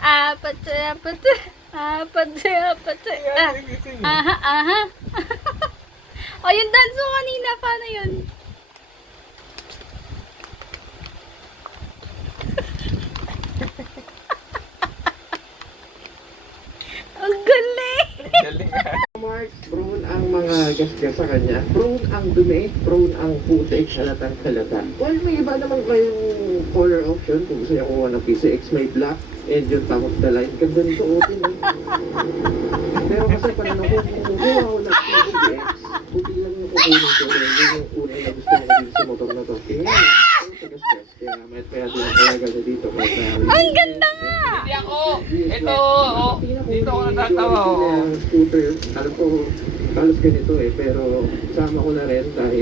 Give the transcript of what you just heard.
Apat, apat, apat, apat, aha, aha. O, yung dance mo kanina, paano yun? Ang galing! Mark, prone ang mga gasgas sa kanya. Prone ang dumi, prone ang putik, halatang halata. Well, may iba naman kayong color option. Kung gusto niya kuha ng PCX, may black and yung top of the line. Ganda nito, open. Pero kasi pananong ko, kung kuha ko ng PCX, puti lang yung kukunin ko. Yun yung unay na gusto ko dito sa motor na to. Tingnan mo, gasgas. Kaya may kaya din ang talaga na dito. Ang ganda nga! Hindi ako! Ito! Oh. Dito ako natatawa. Oh. Scooter, alam ko, halos ganito eh, pero sama ko na rin dahil